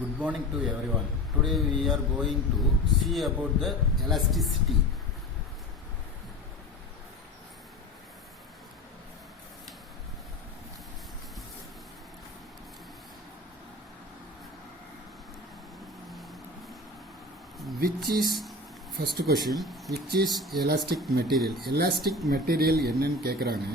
Good morning to everyone. Today we are going to see about the elasticity. Which is first question, which is elastic material? Elastic material என்னன்னு கேக்குறாங்க.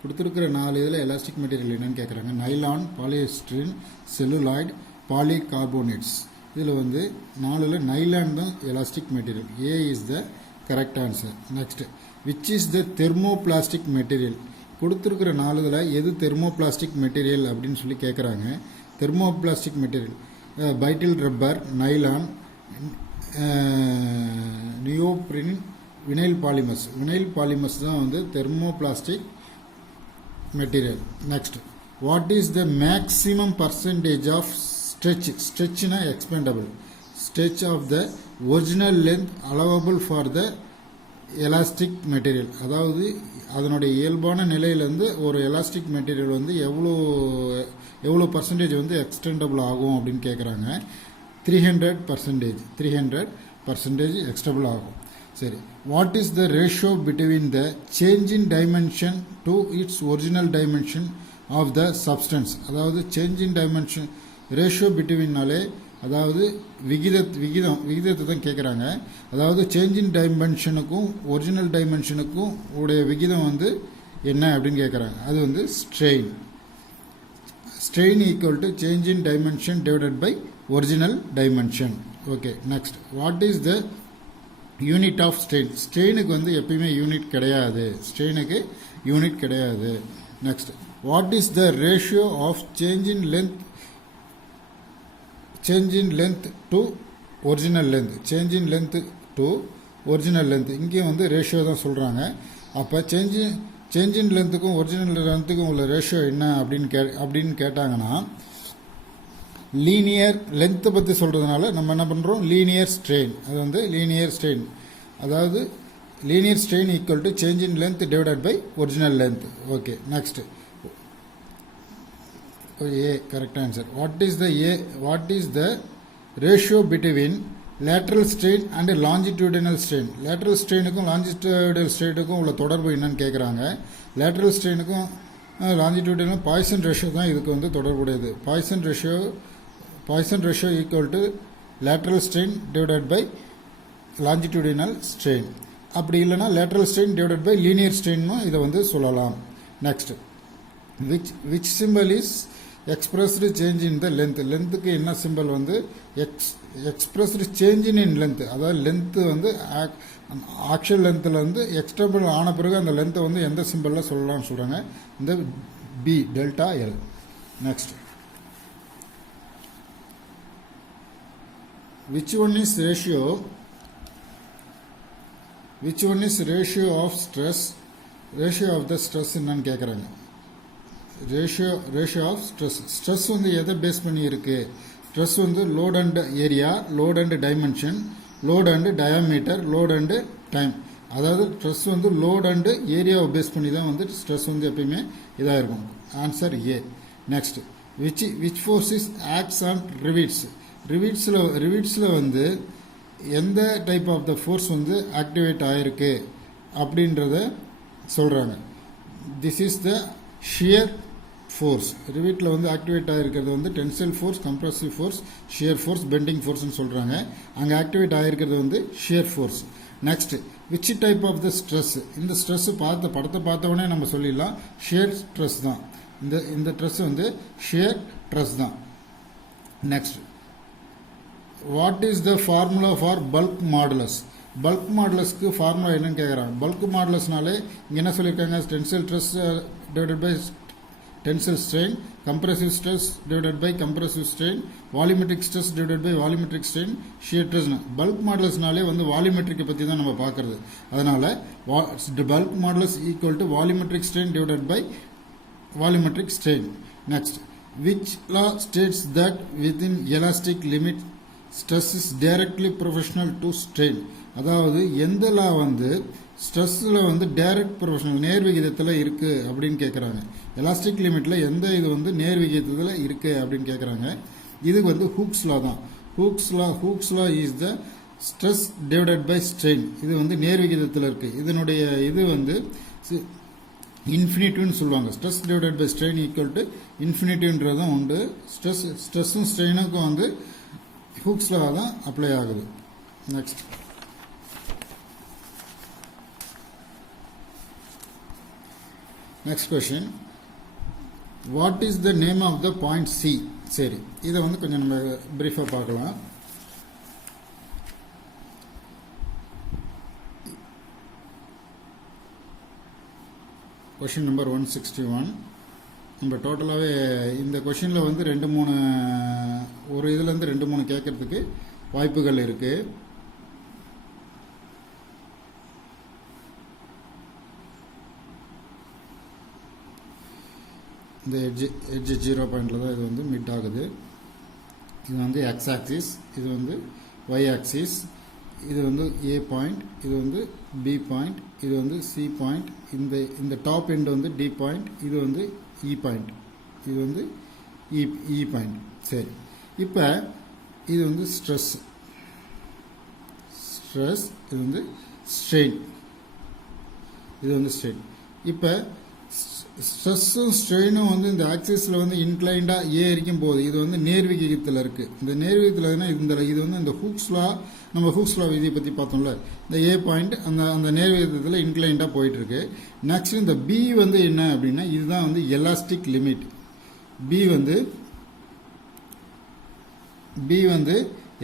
கொடுத்திருக்கிற நாலு இதுல elastic material என்னன்னு கேக்குறாங்க. Nylon, polyester, celluloid, polycarbonates. இதில் வந்து நாலுல nylon தான் elastic material. A is the correct answer. Next, which is the thermoplastic material? கொடுத்திருக்கிற நாலுல எது thermoplastic material அப்படின்னு சொல்லி கேக்குறாங்க. Thermoplastic material, butyl rubber, nylon, neoprene, vinyl polymers தான் வந்து thermoplastic material. Next, what is the maximum percentage of stretch na expandable stretch of the original length allowable for the elastic material? அதாவது அதனுடைய இயல்பான நிலையிலிருந்து ஒரு எலாஸ்டிக் மெட்டீரியல் வந்து எவ்வளோ percentage வந்து எக்ஸ்டெண்டபிள் ஆகும் அப்படின்னு கேட்குறாங்க. 300% எக்ஸ்டெண்டபிள் ஆகும். சரி, what is the ratio between the change in dimension to its original dimension of the substance? அதாவது சேஞ்ச் இன் டைமென்ஷன் ரேஷியோ பிட்வீன்னாலே அதாவது விகிதத்தை தான் கேட்குறாங்க. அதாவது சேஞ்ச் இன் டைமென்ஷனுக்கும் ஒரிஜினல் டைமென்ஷனுக்கும் உடைய விகிதம் வந்து என்ன அப்படின்னு கேட்குறாங்க. அது வந்து strain equal to change in dimension divided by original dimension. Okay, next, what is the unit of strain? Strainக்கு வந்து எப்பயுமே யூனிட் கிடையாது. Next, what is the ratio of change in length to original length? Change in length to original length இங்கே வந்து ratio தான் சொல்றாங்க. அப்போ change in லென்த்துக்கும் original லென்த்துக்கும் உள்ள ratio என்ன அப்படின்னு கேட்டாங்கன்னா, லீனியர் லென்த்தை பற்றி சொல்கிறதுனால நம்ம என்ன பண்ணுறோம், லீனியர் ஸ்ட்ரெயின். அது வந்து லீனியர் ஸ்ட்ரெயின், அதாவது linear strain equal to change in length divided by original length. Okay, next, a correct answer. What is the ratio between lateral strain and longitudinal strain? Lateral ஸ்ட்ரெயினுக்கும் longitudinal ஸ்ட்ரெயினுக்கும் உள்ள தொடர்பு என்னன்னு கேட்குறாங்க. Lateral ஸ்ட்ரெயினுக்கும் longitudinal Poisson ratio தான் இதுக்கு வந்து தொடர்புடையது. Poisson ratio equal to lateral strain divided by longitudinal strain. அப்படி இல்லைனா lateral strain divided by linear ஸ்ட்ரெயின்னு இதை வந்து சொல்லலாம். Next, which symbol is expressed change in the length? லென்த்துக்கு என்ன சிம்பிள் வந்து எக்ஸ்பிரஸ்டு சேஞ்ச் இன் லென்த், அதாவது லென்த்து வந்து ஆக்சுவல் லென்த்தில் வந்து எக்ஸ்டெண்டபிள் ஆன பிறகு அந்த லென்த்தை வந்து எந்த சிம்பிளில் சொல்லலாம்னு சொல்கிறாங்க, இந்த P delta L. Next, which one is ratio of stress? ratio of the stress என்னன்னு கேட்குறாங்க. ரேஷியோ ஆஃப் ஸ்ட்ரெஸ் வந்து எதை பேஸ் பண்ணி இருக்கு? ஸ்ட்ரெஸ் வந்து load and area, load and dimension, load and diameter, load and time. அதாவது stress வந்து load and ஏரியாவை பேஸ் பண்ணி தான் வந்து ஸ்ட்ரெஸ் வந்து எப்பயுமே இதாக இருக்கும். Answer A. Next, which forces acts on rivets? ரிவிட்ஸில் வந்து எந்த டைப் ஆஃப் த ஃபோர்ஸ் வந்து ஆக்டிவேட் ஆகிருக்கு அப்படின்றத சொல்கிறாங்க. This is the shear force. ரிவிட்டில் வந்து ஆக்டிவேட் ஆகிருக்கிறது வந்து tensile force, compressive force, shear force, bending ஃபோர்ஸ்னு சொல்கிறாங்க. அங்கே ஆக்டிவேட் ஆகிருக்கிறது வந்து shear force. Next, which type of the stress? இந்த ஸ்ட்ரெஸ் படத்தை பார்த்தவொடனே நம்ம சொல்லிடலாம் ஷியர் ஸ்ட்ரெஸ் தான். இந்த ஸ்ட்ரெஸ் வந்து ஷியர் ஸ்ட்ரெஸ் தான். Next, what is the formula for bulk modulus? Bulk மாடுலஸ்க்கு ஃபார்முலா என்னன்னு கேட்குறாங்க. பல்க் மாடுலஸ்னாலே இங்கே என்ன சொல்லியிருக்காங்க, tensile stress divided by tensile strain, compressive stress divided by compressive strain, volumetric stress divided by volumetric strain, shear stress. Bulk மாடுலஸ்னாலே வந்து வால்யூமெட்ரிக்கை பற்றி தான் நம்ம பார்க்கறது. அதனால bulk modulus equal to volumetric strain divided by volumetric strain. Next, which law states that within elastic limit stress is directly proportional to strain? அதாவது எந்த லா வந்து ஸ்ட்ரெஸ்ஸில் வந்து டைரக்ட் ப்ரொபோஷனல் நேர் விகிதத்தில் இருக்குது அப்படின்னு கேட்குறாங்க. எலாஸ்டிக் லிமிட்டில் எந்த இது வந்து நேர் விகிதத்தில் இருக்குது அப்படின்னு கேட்குறாங்க. இது வந்து ஹூக்ஸ் லா தான். Hooke's law is the stress divided by strain. இது வந்து நேர்விகிதத்தில் இருக்கு. இதனுடைய இது வந்து இன்ஃபினிட்டிவ்னு சொல்லுவாங்க. Stress divided by strain equal to இன்ஃபினிட்டிவ்ன்றதும் உண்டு. ஸ்ட்ரெஸ்ஸும் ஸ்ட்ரெயினுக்கும் வந்து ஹூக்ஸ் லா தான் அப்ளை ஆகுது. Next question, what is the name of the point C? சரி, இதை வந்து கொஞ்சம் நம்ம பிரீஃபாக பார்க்கலாம். Question number 161. நம்ம டோட்டலாகவே இந்த கொஷினில் வந்து ஒரு இதுலேருந்து 2-3 கேட்கறதுக்கு வாய்ப்புகள் இருக்குது. இந்த எட்ஜ் 0 பாயிண்டில் தான் இது வந்து மிட் ஆகுது. இது வந்து எக்ஸ் ஆக்சிஸ், இது வந்து ஒய் ஆக்சிஸ், இது வந்து ஏ பாயிண்ட், இது வந்து பி பாயிண்ட், இது வந்து சி பாயிண்ட், இந்த டாப் எண்ட் வந்து டி பாயிண்ட், இது வந்து இ பாயிண்ட், இது வந்து இ பாயிண்ட். சரி, இப்போ இது வந்து ஸ்ட்ரெஸ், இது வந்து ஸ்ட்ரெயின், இது வந்து ஸ்ட்ரெயின். இப்போ ஸ்ட்ரெஸ்ஸும் ஸ்ட்ரெயினும் வந்து இந்த ஆக்சிஸில் வந்து இன்க்ளைண்டாக ஏ இருக்கும் போது இது வந்து நேர்விகிதத்தில் இருக்குது. இந்த நேர்விகிதத்தில் இது வந்து இந்த ஹூக்ஸ் லா, நம்ம ஹூக்ஸ் லா விதியை பற்றி பார்த்தோம்ல, இந்த ஏ பாயிண்ட் அந்த நேர்விகிதத்தில் இன்க்ளைண்டாக போயிட்டுருக்கு. நெக்ஸ்ட் இந்த பி வந்து என்ன அப்படின்னா, இதுதான் வந்து எலாஸ்டிக் லிமிட். பி வந்து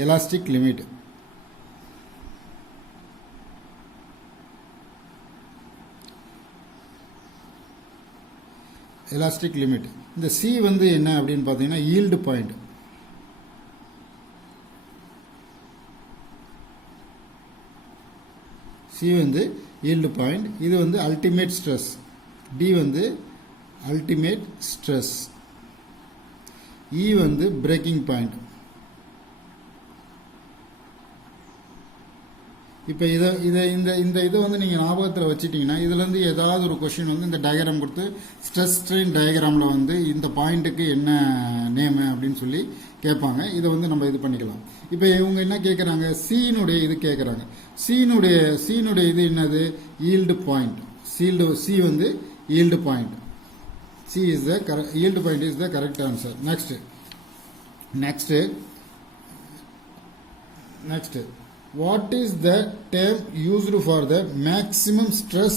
எலாஸ்டிக் லிமிட். Elastic limit. இந்த சி வந்து என்ன அப்படின்னு பார்த்தீங்கன்னா ஈல்டு பாயிண்ட். சி வந்து ஈல்டு பாயிண்ட். இது வந்து அல்டிமேட் ஸ்ட்ரெஸ். டி வந்து அல்டிமேட் ஸ்ட்ரெஸ். இ வந்து பிரேக்கிங் பாயிண்ட். இப்போ இதை வந்து நீங்கள் ஞாபகத்தில் வச்சுட்டிங்கன்னா இதுலேருந்து ஏதாவது ஒரு கொஷின் வந்து இந்த டயக்ராம் கொடுத்து ஸ்ட்ரெஸ் ஸ்ட்ரெயின் டயக்ராமில் வந்து இந்த பாயிண்ட்டுக்கு என்ன நேமு அப்படின்னு சொல்லி கேட்பாங்க. இதை வந்து நம்ம இது பண்ணிக்கலாம். இப்போ இவங்க என்ன கேட்குறாங்க, சீனுடைய இது கேட்குறாங்க. சீனுடைய இது என்னது, ஈல்டு பாயிண்ட். சி வந்து yield point. C is the yield point is the correct answer. Next what is the term used for the maximum stress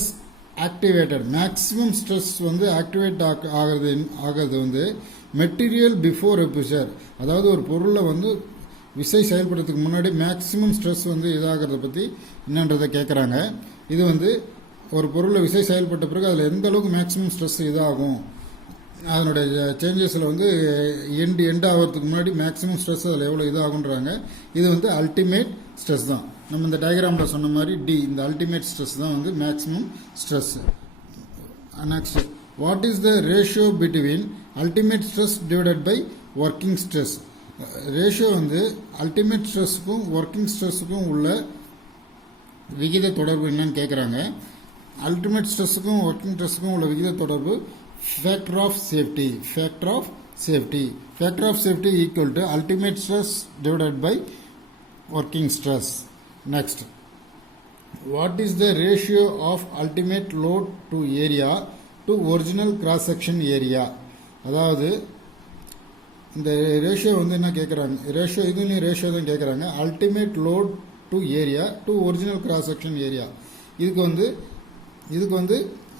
activated? maximum stress வந்து ஆக்டிவேட் ஆகிறது வந்து மெட்டீரியல் பிஃபோர் எபிசர். அதாவது ஒரு பொருளை வந்து விசை செயல்படுறதுக்கு முன்னாடி மேக்சிமம் ஸ்ட்ரெஸ் வந்து இதாகிறத பற்றி என்னன்றதை கேட்குறாங்க. இது வந்து ஒரு பொருளை விசை செயல்பட்ட பிறகு அதில் எந்த அளவுக்கு மேக்சிமம் ஸ்ட்ரெஸ் இதாகும், அதனுடைய சேஞ்சஸில் வந்து எண்ட் ஆகிறதுக்கு முன்னாடி மேக்ஸிமம் ஸ்ட்ரெஸ் அதில் எவ்வளோ இதாகுன்றாங்க. இது வந்து அல்டிமேட் ஸ்ட்ரெஸ் தான். நம்ம இந்த டயக்ராமில் சொன்ன மாதிரி டி, இந்த அல்டிமேட் ஸ்ட்ரெஸ் தான் வந்து maximum stress. Next, what is the ratio between ultimate stress divided by working stress? Ratio வந்து அல்டிமேட் ஸ்ட்ரெஸ்ஸுக்கும் ஒர்க்கிங் ஸ்ட்ரெஸ்ஸுக்கும் உள்ள விகித தொடர்பு என்னன்னு கேட்குறாங்க. அல்டிமேட் ஸ்ட்ரெஸ்ஸுக்கும் ஒர்க்கிங் ஸ்ட்ரெஸ்ஸுக்கும் உள்ள விகித தொடர்பு factor of safety equal to ultimate stress divided by working stress. Next, what is the ratio of ultimate load to area to original cross section area? அதாவது இந்த ரேஷியோ வந்து என்ன கேட்குறாங்க, ரேஷியோ தான் கேட்குறாங்க. Ultimate load to area to original cross section area. இதுக்கு வந்து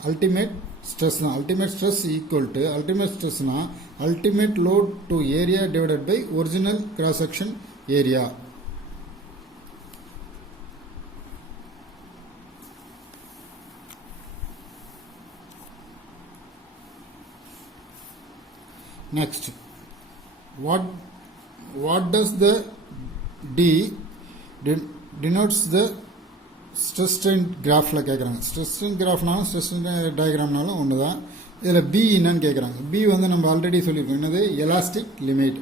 ultimate stress தான். Ultimate stress equal to ultimate ஸ்ட்ரெஸ்னா ultimate load to area divided by original cross section area. Next, what does the D denotes the stress strain கிராஃபில் கேட்குறாங்க. Stress strain கிராஃப்னாலும் stress டயக்ராம்னாலும் ஒன்று தான். இதில் பி என்னன்னு கேட்குறாங்க. பி வந்து நம்ம ஆல்ரெடி சொல்லியிருக்கோம், என்னது, எலாஸ்டிக் லிமிட்.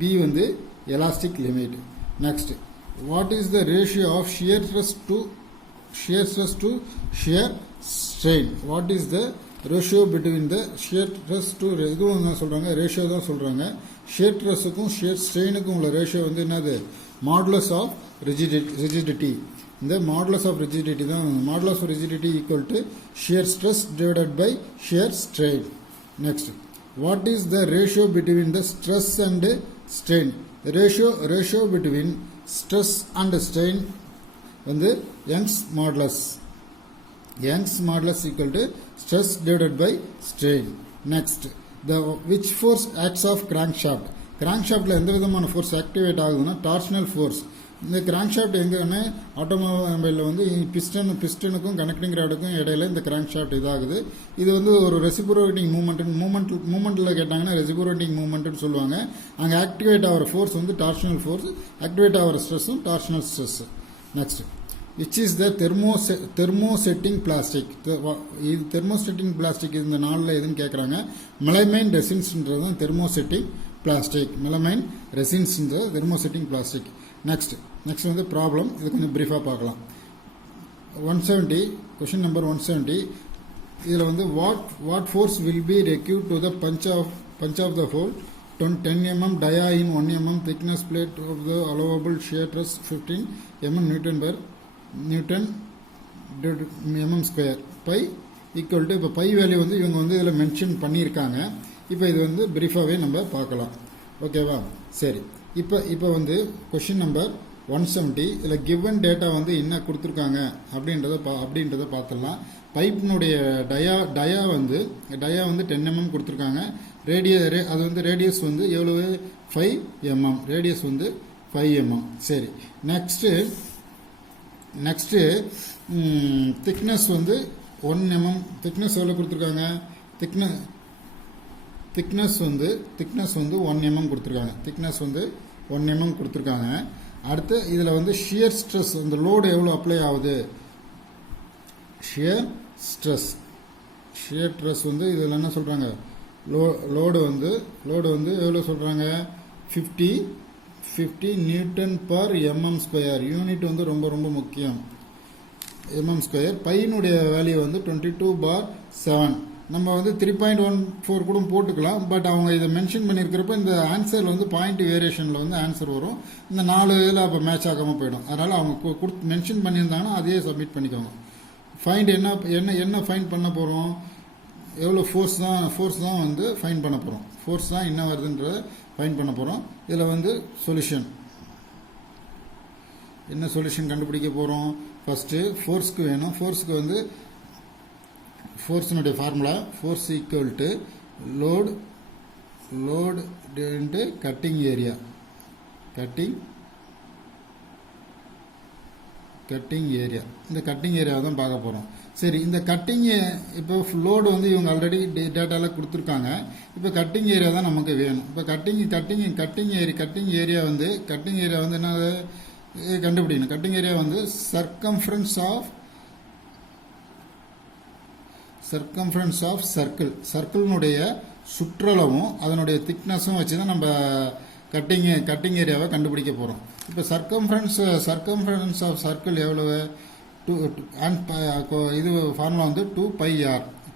பி வந்து elastic limit. Next, what is the ratio of shear stress to shear strain? What is the ratio between the shear stress to, இதுவும் தான் சொல்கிறாங்க, ரேஷியோ தான் சொல்கிறாங்க. ஷியர் ஸ்ட்ரெஸ்ஸுக்கும் ஷியர் ஸ்ட்ரெயினுக்கும் உள்ள ரேஷியோ வந்து என்னது மாடுலஸ் ஆஃப் ரிஜிடிட்டி. இந்த மாடுலஸ் ஆஃப் ரிஜிடிட்டி தான் modulus of rigidity equal to shear stress divided by shear strain. Next, what is the ratio between the stress and strain? The ratio between stress and strain வந்து Young's modulus equal to stress divided by strain. Next, which force acts of crankshaftல எந்த விதமான force activate ஆகுதுன்னா torsional force. இந்த crankshaft எங்கன்னா ஆட்டோமொபைலில் வந்து பிஸ்டனுக்கும் connecting ராடுக்கும் இடையில இந்த crankshaft இதாகுது. இது வந்து ஒரு ரெசிப்ரோகேட்டிங் மூமெண்ட்டில் கேட்டாங்கன்னா ரெசிப்ரோகேட்டிங் மூமெண்ட்னு சொல்லுவாங்க. அங்கே ஆக்டிவேட் ஆகிற ஃபோர்ஸ் வந்து டார்ஷனல் ஃபோர்ஸ், ஆக்டிவேட் ஆகிற ஸ்ட்ரெஸ்ஸும் torsional stress. Next, which is the thermosetting plastic. இது தெர்மோசெட்டிங் பிளாஸ்டிக் இந்த நாளில் எதுன்னு கேட்குறாங்க. மெலமைன் ரெசின்ஸ்ன்றது தான் தெர்மோசெட்டிங் பிளாஸ்டிக். மெலமைன் ரெசின்ஸ்ன்றது தெர்மோசெட்டிங் பிளாஸ்டிக். நெக்ஸ்ட் வந்து ப்ராப்ளம். இது கொஞ்சம் பிரீஃபாக பார்க்கலாம். 170 கொஷின் நம்பர் 170. இதில் வந்து what force will be required to the punch of the hole 10 mm dia in 1 mm thickness plate of the allowable shear stress 15 mm Newton mm square pi equal to. இப்போ by value வந்து இவங்க வந்து இதில் mention பண்ணியிருக்காங்க. இப்போ இது வந்து பிரீஃபாகவே நம்ம பார்க்கலாம். ஓகேவா? சரி, இப்போ வந்து கொஷின் நம்பர் 170 இதில் கிவன் டேட்டா வந்து என்ன கொடுத்துருக்காங்க அப்படின்றத பார்த்துடலாம். பைப்பினுடைய டயா வந்து 10 mm கொடுத்துருக்காங்க. அது வந்து ரேடியஸ் வந்து எவ்வளவு 5 mm. ரேடியஸ் வந்து 5 mm. சரி, நெக்ஸ்ட்டு திக்னஸ் வந்து 1 mm. திக்னஸ் எவ்வளோ கொடுத்துருக்காங்க? திக்னஸ் வந்து 1 mm கொடுத்துருக்காங்க. திக்னஸ் வந்து 1 mm கொடுத்துருக்காங்க. அடுத்து இதில் வந்து ஷியர் ஸ்ட்ரெஸ், இந்த லோடு எவ்வளோ அப்ளை ஆகுது? ஷியர் ஸ்ட்ரெஸ் வந்து இதில் என்ன சொல்கிறாங்க? லோடு வந்து எவ்வளோ சொல்கிறாங்க? 50 Newton per mm square. Unit வந்து ரொம்ப ரொம்ப முக்கியம். mm square. பையனுடைய வேல்யூ வந்து 22/7. நம்ம வந்து 3.14 கூட போட்டுக்கலாம். பட் அவங்க இதை மென்ஷன் பண்ணியிருக்கிறப்ப இந்த ஆன்சரில் வந்து பாயிண்ட் வேரியேஷனில் வந்து ஆன்சர் வரும். இந்த 4 இதில் அப்போ மேட்ச் ஆகாமல் போயிடும். அதனால் அவங்க மென்ஷன் பண்ணியிருந்தாங்கன்னா அதையே சப்மிட் பண்ணிக்கோங்க. ஃபைண்ட் என்ன ஃபைண்ட் பண்ண போகிறோம்? எவ்வளோ ஃபோர்ஸ் தான் வந்து ஃபைண்ட் பண்ண போகிறோம். ஃபோர்ஸ் தான் என்ன வருதுன்றத ஃபைண்ட் பண்ண போகிறோம். இதில் வந்து என்ன சொல்யூஷன் கண்டுபிடிக்க போகிறோம்? ஃபஸ்ட்டு ஃபோர்ஸ்க்கு வேணும். ஃபோர்ஸ்க்கு வந்து ஃபோர்ஸினுடைய formula force equal to load into cutting area. இந்த கட்டிங் ஏரியாவை தான் பார்க்க போகிறோம். சரி, இந்த இப்போ லோடு வந்து இவங்க ஆல்ரெடி டேட்டாவில் கொடுத்துருக்காங்க. இப்போ கட்டிங் ஏரியா தான் நமக்கு வேணும். இப்போ கட்டிங் ஏரியா வந்து என்ன கண்டுபிடிக்கணும். கட்டிங் ஏரியா வந்து சர்க்கம்ஃபரன்ஸ் ஆஃப் சர்க்கிளினுடைய சுற்றளவும் அதனுடைய திக்னஸும் வச்சு தான் நம்ம கட்டிங் ஏரியாவை கண்டுபிடிக்க போகிறோம். இப்போ சர்க்கம்ஃபரன்ஸ் ஆஃப் சர்க்கிள் எவ்வளவு? இது ஃபார்முலா வந்து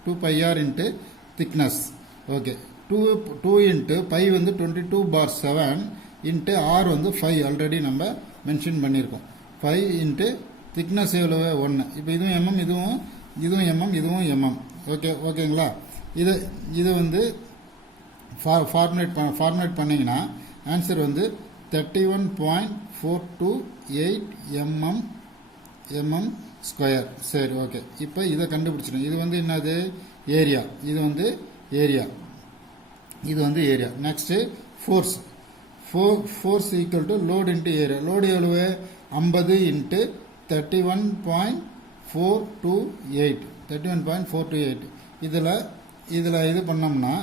2πr into thickness. Okay, 2 into pi வந்து 22/7 இன்ட்டு ஆர் வந்து 5 ஆல்ரெடி நம்ம மென்ஷன் பண்ணியிருக்கோம். 5 இன்ட்டு திக்னஸ் எவ்வளவு? 1. இப்போ இதுவும் mm, இதுவும் mm. ஓகேங்களா? இது வந்து ஃபார்முலேட் பண்ணிங்கன்னா ஆன்சர் வந்து 31.428 mm ஸ்கொயர். சரி, ஓகே. இப்போ இதை கண்டுபிடிச்சிடும். இது வந்து என்னது? ஏரியா. இது வந்து area. Next force equal to load into area. Load எவ்வளவு? 50 இன்ட்டு 31.428. இதில் இது பண்ணோம்னா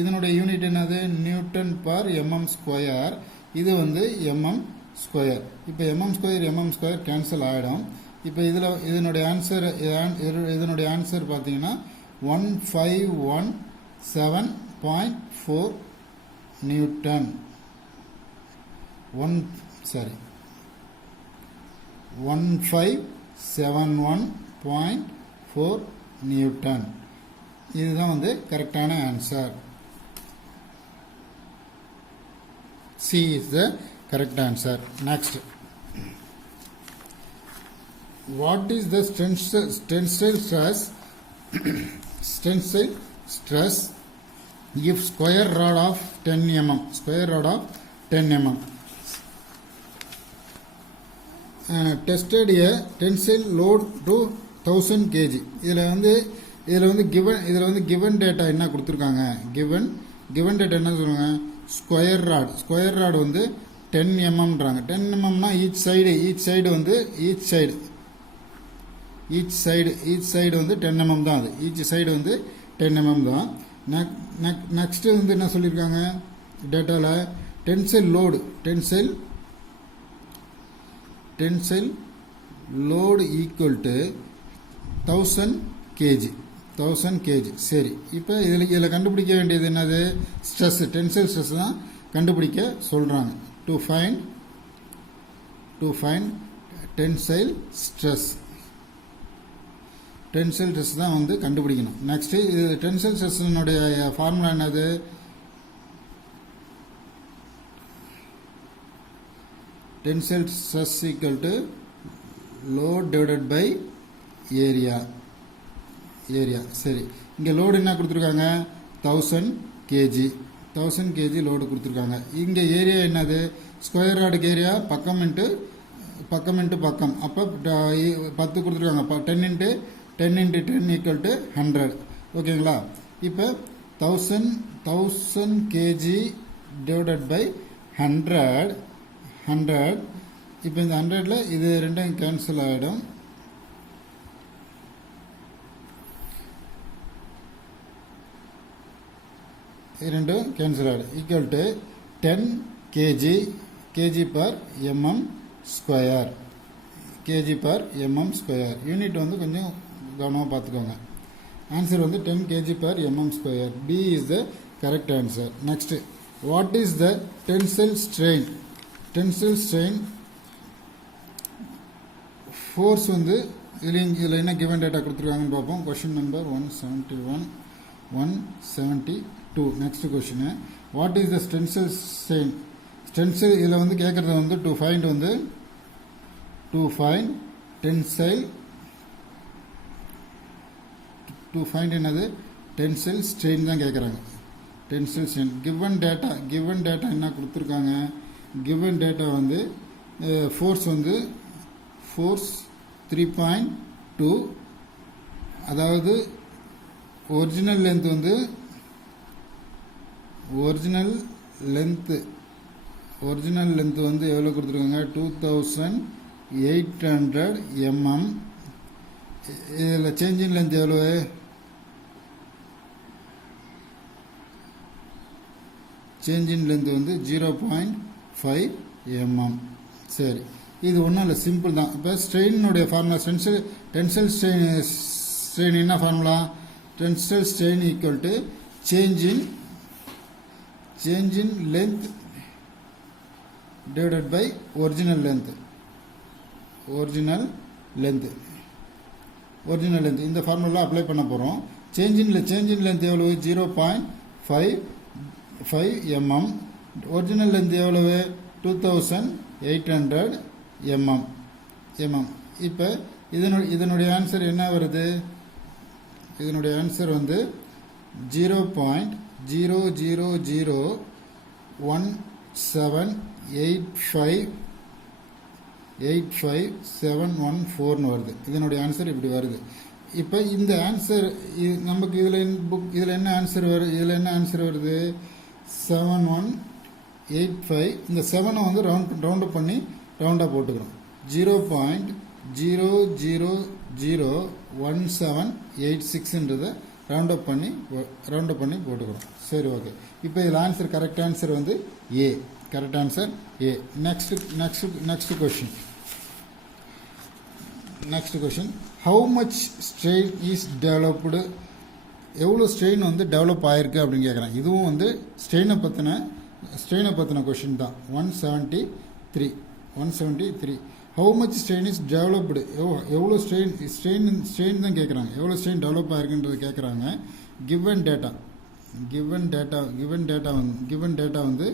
இதனுடைய யூனிட் என்னது? Newton per mm square. இது வந்து mm ஸ்கொயர். இப்போ mm ஸ்கொயர் கேன்சல் ஆகிடும். இப்போ இதனுடைய ஆன்சர் பார்த்தீங்கன்னா 1517.4 நியூட்டன். 1571.4 நியூட்டன். இதுதான் வந்து கரெக்டான answer. C is the correct answer. Next, what is the tensile stress tensile stress if square rod of 10 mm tested a tensile load to 1000 kg. இதில் வந்து given data என்ன கொடுத்துருக்காங்க, given data என்ன சொல்லுவாங்க, square rod வந்து 10 mmன்றாங்க. 10 mmனா each side வந்து each side வந்து 10 mm தான். அது ஈச் சைடு வந்து 10 mm தான். நெக்ஸ்ட் வந்து என்ன சொல்லியிருக்காங்க டேட்டாவில், tensile load equal to 1000 kg. சரி, இப்போ இதில் கண்டுபிடிக்க வேண்டியது என்னது, ஸ்ட்ரெஸ், டென்சைல் ஸ்ட்ரெஸ் தான் கண்டுபிடிக்க சொல்கிறாங்க. டு ஃபைண்ட் டென்சைல் ஸ்ட்ரெஸ் தான் வந்து கண்டுபிடிக்கணும். நெக்ஸ்ட்டு இது டென்சைல் ஸ்ட்ரெஸ்னுடைய ஃபார்முலா என்னது, tensile stress equal to load divided by area. சரி, இங்கே லோடு என்ன கொடுத்துருக்காங்க, 1000 kg லோடு கொடுத்துருக்காங்க. இங்கே ஏரியா என்னது, ஸ்கொயர் ராடுக்கு ஏரியா பக்கம் இன்ட்டு பக்கம். அப்போ 10 கொடுத்துருக்காங்க. 10 × 10 ஈக்குவல் டு 100. ஓகேங்களா? இப்போ 1000 kg டிவைடட் பை 100. இப்போ இந்த 100ல் இது ரெண்டும் கேன்சல் ஆகிடும். இரண்டும் கேன்சல் ஆகிடும். Equal to 10 kg per mm square. Unit வந்து கொஞ்சம் கவனமாக பார்த்துக்கோங்க. ஆன்சர் வந்து 10 kg per mm square. B is the correct answer. Next, what is the tensile strain? Force வந்து இதில் என்ன கிவன் டேட்டா கொடுத்துருக்காங்கன்னு பார்ப்போம். Question number 171, 172. Next question, what is the tensile strain? இதில் வந்து கேட்குறது வந்து டு ஃபைண்ட் என்னது, டென்சைல் ஸ்ட்ரெயின் தான் கேட்குறாங்க. டென்சைல் ஸ்ட்ரெயின் கிவன் டேட்டா என்ன கொடுத்துருக்காங்க, கிவன் டேட்டா வந்து ஃபோர்ஸ் 3.2, அதாவது ஒரிஜினல் லென்த் வந்து எவ்வளோ கொடுத்துருக்காங்க, 2800 mm. இதில் சேஞ்சிங் லென்த் எவ்வளோ, வந்து 0.5 mm. சரி, இது ஒன்றும் இல்லை, சிம்பிள் தான். இப்போ ஸ்ட்ரெயினுடைய ஃபார்முலா, டென்சைல் ஸ்ட்ரெயின் என்ன formula, tensile strain equal to change in length divided by original length. இந்த ஃபார்முலா அப்ளை பண்ண போகிறோம். சேஞ்ச் இன் லென்த் எவ்வளவு, 0.5 mm. ஒரிஜினல் லென்த் எவ்வளவு, 2800 mm. இப்போ இதனுடைய ஆன்சர் என்ன வருது, இதனுடைய ஆன்சர் வந்து 0.0001785 வருது. இதனுடைய ஆன்சர் இப்படி வருது. இப்போ இந்த ஆன்சர் நமக்கு இதில் என்ன ஆன்சர் வருது, 7185. இந்த 7 வந்து ரவுண்ட் பண்ணி ரவுண்டாக போட்டுக்கிறோம். 0.0001786 ரவுண்டப் பண்ணி போட்டுக்கிறோம். சரி, ஓகே. இப்போ இதில் ஆன்சர், கரெக்ட் ஆன்சர் வந்து A. Correct answer A. Next question, how much strain is developed? எவ்வளோ ஸ்ட்ரெயின் வந்து டெவலப் ஆகிருக்கு அப்படின்னு கேட்குறாங்க. இதுவும் வந்து ஸ்ட்ரெயினை பற்றின கொஷின் தான். 173. How much strain is developed? எவ்வளோ ஸ்ட்ரெயின் தான் கேட்குறாங்க. எவ்வளோ ஸ்ட்ரெயின் டெவலப் ஆகிருக்குன்றது கேட்குறாங்க. கிவன் டேட்டா வந்து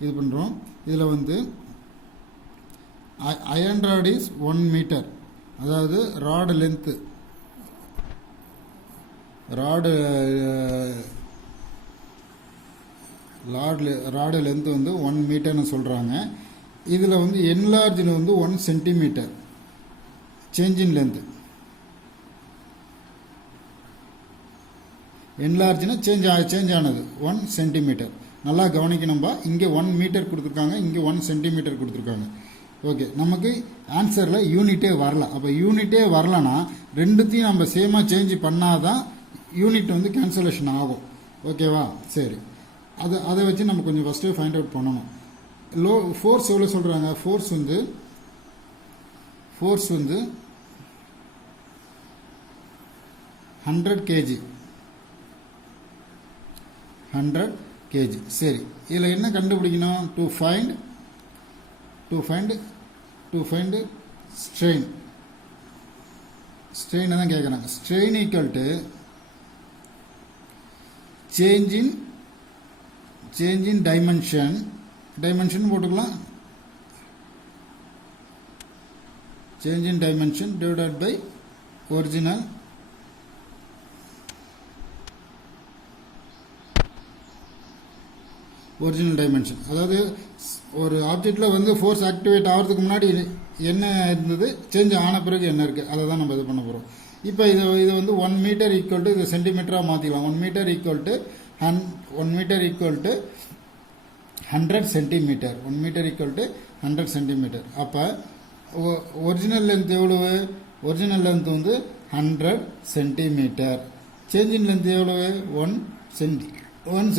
இது பண்ணுறோம். இதில் வந்து அயன் ராட் இஸ் 1 மீட்டர், அதாவது ராடு லென்த்து, ராடு லென்த்து வந்து 1 மீட்டர்னு சொல்கிறாங்க. இதில் வந்து என்லார்ஜில் வந்து 1 சென்டிமீட்டர் சேஞ்ச் இன் லென்த்து. என்லார்ஜ்னா சேஞ்ச் ஆனது 1 சென்டிமீட்டர். நல்லா கவனிக்கணும்பா, இங்கே 1 மீட்டர் கொடுத்துருக்காங்க, இங்கே 1 சென்டிமீட்டர் கொடுத்துருக்காங்க. ஓகே, நமக்கு ஆன்சரில் யூனிட்டே வரல. அப்போ யூனிட்டே வரலன்னா ரெண்டுத்தையும் நம்ம சேமாக சேஞ்ச் பண்ணாதான் யூனிட் வந்து கேன்சலேஷன் ஆகும். ஓகேவா? சரி, அதை வச்சு நம்ம கொஞ்சம் ஃபஸ்ட்டு ஃபைண்ட் அவுட் பண்ணணும். ஃபோர்ஸ் எவ்வளோ சொல்கிறாங்க? ஃபோர்ஸ் வந்து 100 kg. 100 kg. சரி, இதில் என்ன கண்டுபிடிக்கணும்? டு ஃபைண்ட் ஸ்ட்ரெயின் தான் கேட்குறாங்க. Strain equal to change in dimension போட்டுக்கலாம். Change in dimension divided by original dimension. அதாவது ஒரு ஆப்ஜெக்டில் வந்து ஃபோர்ஸ் ஆக்டிவேட் ஆகிறதுக்கு முன்னாடி என்ன இருந்தது, சேஞ்ச் ஆன பிறகு என்ன இருக்குது, அதை தான் நம்ம இது பண்ண போகிறோம். இப்போ இது வந்து 1 மீட்டர் ஈக்குவல் டு இது சென்டிமீட்டராக மாற்றிக்கலாம். 1 metre equal to 100 centimetre. 1 metre equal to 100 centimetre. அப்போ ஒரிஜினல் லென்த் எவ்வளவு? ஒரிஜினல் லென்த் வந்து 100 சென்டிமீட்டர். சேஞ்ச் இன் லென்த் எவ்வளவு? 1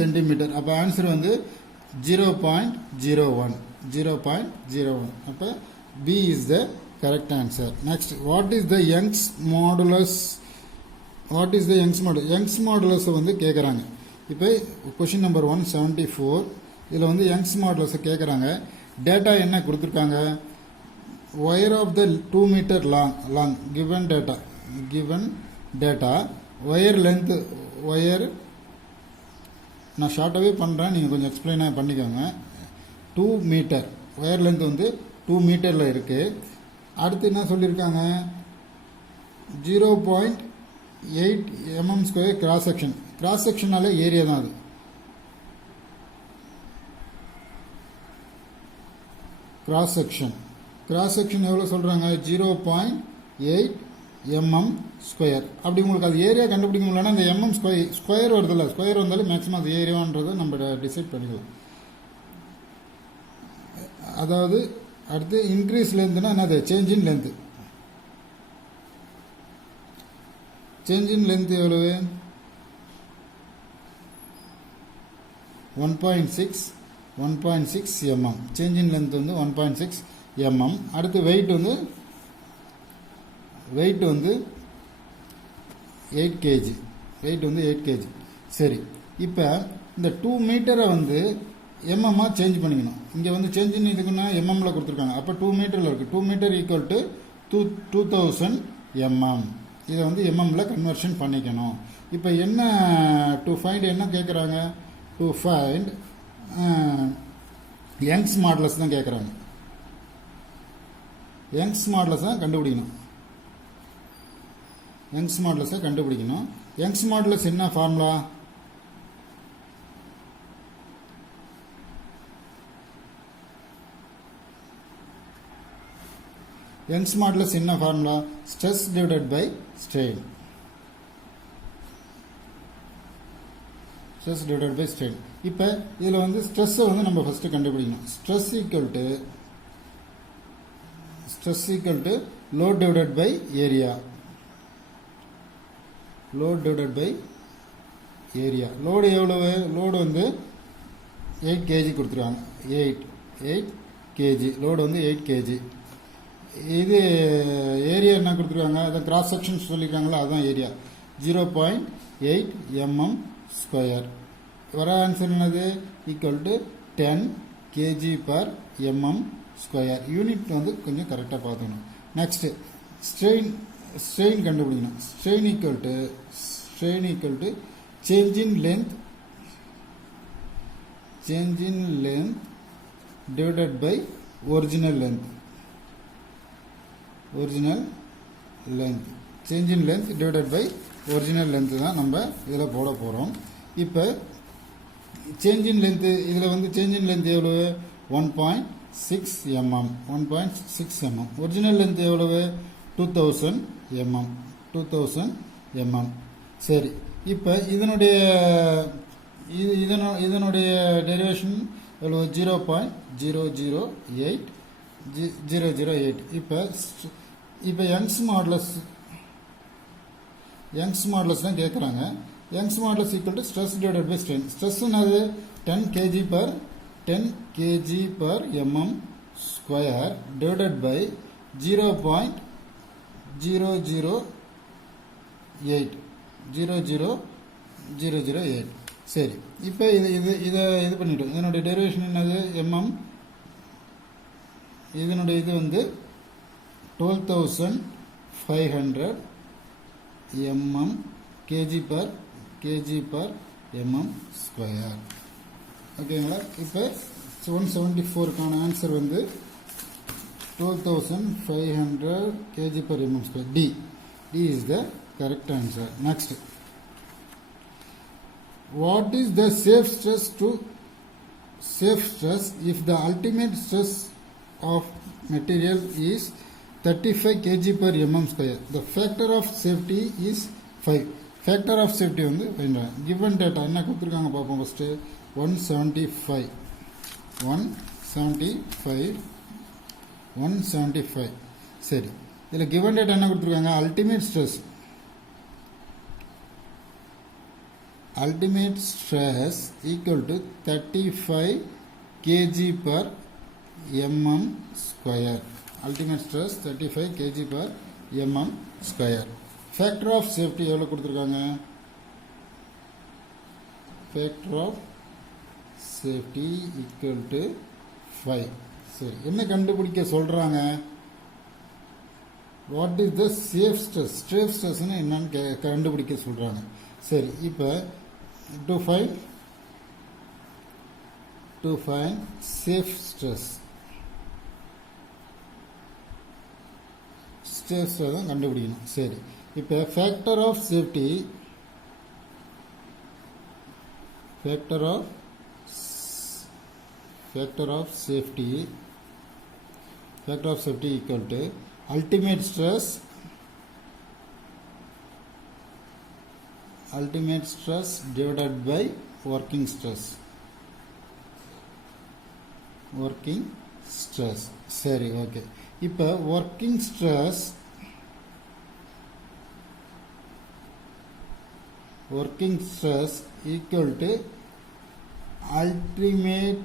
சென்டிமீட்டர். அப்போ ஆன்சர் வந்து 0.01. அப்போ B is the correct answer. Next, what is the Young's modulus? Young's modulus வந்து கேட்குறாங்க. இப்போ கொஷின் நம்பர் 174 இதில் வந்து யங்ஸ் மாடுலஸை கேட்குறாங்க. டேட்டா என்ன கொடுத்துருக்காங்க? Wire of the 2 metre long given data wire length நான் ஷார்ட்டாகவே பண்ணுறேன், நீங்கள் கொஞ்சம் எக்ஸ்பிளைனாக பண்ணிக்கோங்க. 2 மீட்டர் ஒயர் லென்த் வந்து 2 மீட்டரில் இருக்குது. அடுத்து என்ன சொல்லியிருக்காங்க? 0.8 mm² கிராஸ் செக்ஷனாலே ஏரியா தான் அது. கிராஸ் செக்ஷன் எவ்வளோ சொல்கிறாங்க? 0.8 mm². அப்படி உங்களுக்கு அது ஏரியா கண்டுபிடிக்க முடியலன்னா இந்த mm ஸ்கொயர் வருதில்ல, ஸ்கொயர் வந்தாலும் மேக்ஸிமம் அது ஏரியான்றதை நம்ம டிசைட் பண்ணிக்கலாம். அதாவது அடுத்து இன்க்ரீஸ் லென்த்னா என்னது? சேஞ்ச் இன் லென்த் எவ்வளவு? 1.6 mm. சேஞ்ச் இன் லென்த் வந்து 1.6 mm. அடுத்து வெயிட் வந்து 8 kg. சரி, இப்போ இந்த 2 மீட்டரை வந்து எம்எம்மாக சேஞ்ச் பண்ணிக்கணும். இங்கே வந்து சேஞ்ச் இதுக்குன்னா எம்எம்மில் கொடுத்துருக்காங்க. அப்போ 2 மீட்டரில் இருக்குது. 2 மீட்டர் ஈக்குவல் டு 2000 mm. இதை வந்து எம்எம்மில் கன்வர்ஷன் பண்ணிக்கணும். இப்போ என்ன டு ஃபைண்ட் என்ன கேட்குறாங்க? டு ஃபைண்ட் யங்ஸ் மாடுலஸ் தான் கேட்குறாங்க. யங்ஸ் மாடுலஸ் தான் கண்டுபிடிக்கணும். யங்ஸ் மாடுலஸ் என்ன ஃபார்முலா? யங்ஸ் மாடுலஸ் என்ன formula? Stress divided by strain. இப்போ இதில் வந்து ஸ்ட்ரெஸ்ஸை வந்து நம்ம ஃபஸ்ட்டு கண்டுபிடிக்கணும். Stress equal to load divided by area. Load எவ்வளவு? லோடு வந்து 8 kg கொடுத்துருவாங்க. 8 kg லோடு வந்து 8 kg. இது ஏரியா என்ன கொடுத்துருக்காங்க? அதான் கிராஸ் செக்ஷன் சொல்லியிருக்காங்களா, அதுதான் ஏரியா. 0.8 mm². வர ஆன்சர் என்னது? Equal to 10 kg/mm². யூனிட் வந்து கொஞ்சம் கரெக்டாக பார்த்துக்கணும். நெக்ஸ்ட்டு ஸ்ட்ரெயின் கண்டுபிடிக்கணும். Strain equal to change in length divided by original length. Original length. Change in length divided by original length தான் நம்ம இதில் போட போகிறோம். இப்போ change in length இதில் வந்து change in length எவ்வளவு 1.6 mm. 1.6 mm. Original length எவ்வளவு 2000 mm. 2000 mm. சரி, இப்போ இதனுடைய டெரிவேஷன் எவ்வளவு 0.008 இப்போ யங்ஸ் மாடுலஸ் தான் கேட்குறாங்க. Young's modulus equal to stress divided by strain. Stress என்னது 10 kg per mm square divided by 0.008. சரி, இப்போ இது பண்ணிட்டோம். இதனுடைய டெரிவேஷன் என்னது mm. இதனுடைய இது வந்து 12,500 mm kg per mm square. ஓகேங்களா? இப்போ 174க்கான ஆன்சர் வந்து 12,500 kg per mm square. D is the correct answer. Next, what is the safe stress if the ultimate stress of material is 35 kg per mm square? The factor of safety is 5. Factor of safety வந்து given data என்ன கொடுத்துருக்காங்க பார்ப்போம். First 175. சரி, இதில் given data என்ன கொடுத்துருக்காங்க? ultimate stress equal to 35 kg per mm square. Ultimate stress 35 kg per mm square. Factor of safety எவ்வளோ கொடுத்துருக்காங்க? Factor of safety equal to 5. சரி, என்ன கண்டுபிடிக்க சொல்றாங்க? What is the safe stress? Safe stress என்னன்னு கண்டுபிடிக்க சொல்றாங்க. சரி, இப்போ to find safe stress தான் கண்டுபிடிக்கணும். சரி, இப்போ factor of safety equal to ultimate stress divided by working stress. சரி, ஓகே. இப்போ working stress equal to ultimate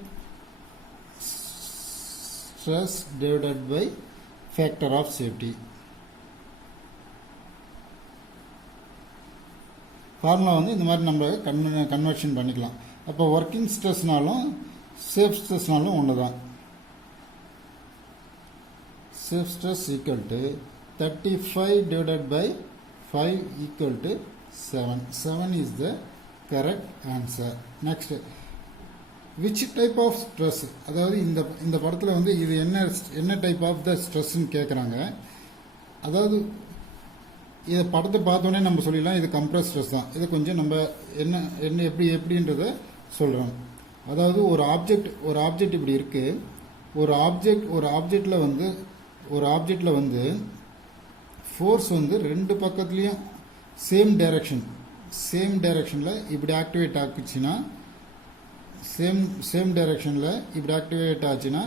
stress divided by factor of safety. Formula வந்து இந்த மாதிரி நம்ம கன்வர்ஷன் பண்ணிக்கலாம். அப்போ ஒர்க்கிங் ஸ்ட்ரெஸ்னாலும் சேஃப் ஸ்ட்ரெஸ்னாலும் ஒன்று தான். Safe stress equal to 35 divided by 5 equal to 7. 7 is the correct answer. Next, which type of stress? அதாவது இந்த படத்தில் வந்து இது என்ன டைப் ஆஃப் த ஸ்ட்ரெஸ்ன்னு கேட்குறாங்க. அதாவது இதை படத்தை பார்த்தோன்னே நம்ம சொல்லிடலாம் இது கம்ப்ரஸ் ஸ்ட்ரெஸ் தான். இதை கொஞ்சம் நம்ம என்ன எப்படின்றத சொல்கிறோம். அதாவது ஒரு ஆப்ஜெக்ட் இப்படி இருக்குது. ஒரு ஆப்ஜெக்டில் வந்து ஃபோர்ஸ் வந்து ரெண்டு பக்கத்துலேயும் சேம் டைரக்ஷனில் இப்படி ஆக்டிவேட் ஆச்சுன்னா சேம் டைரக்ஷனில் இப்படி ஆக்டிவேட் ஆச்சுன்னா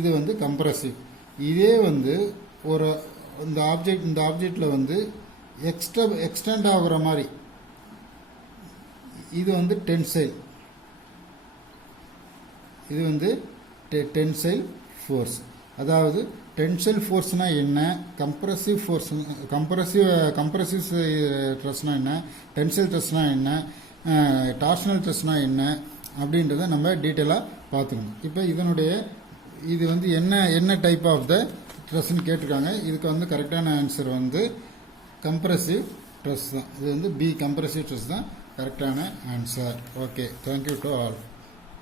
இது வந்து கம்ப்ரசிவ். இதே வந்து இந்த ஆப்ஜெக்டில் வந்து எக்ஸ்டெண்ட் ஆகுற மாதிரி இது வந்து டென்சைல். இது வந்து டென்சைல் ஃபோர்ஸ். அதாவது டென்சைல் ஃபோர்ஸ்னா என்ன, கம்ப்ரசிவ் ஸ்ட்ரெஸ்னா என்ன, டென்சைல் ஸ்ட்ரெஸ்னா என்ன, டார்ஷனல் ஸ்ட்ரெஸ்னா என்ன அப்படின்றத நம்ம டீட்டெயிலாக பார்த்துக்கணும். இப்போ இது வந்து என்ன டைப் ஆஃப் த ஸ்ட்ரெஸ்ன்னு கேட்டிருக்காங்க. இதுக்கு வந்து கரெக்டான ஆன்சர் வந்து கம்ப்ரசிவ் ஸ்ட்ரெஸ் தான். இது வந்து பி கம்ப்ரசிவ் ஸ்ட்ரெஸ் தான் கரெக்டான answer. Okay, thank you to all.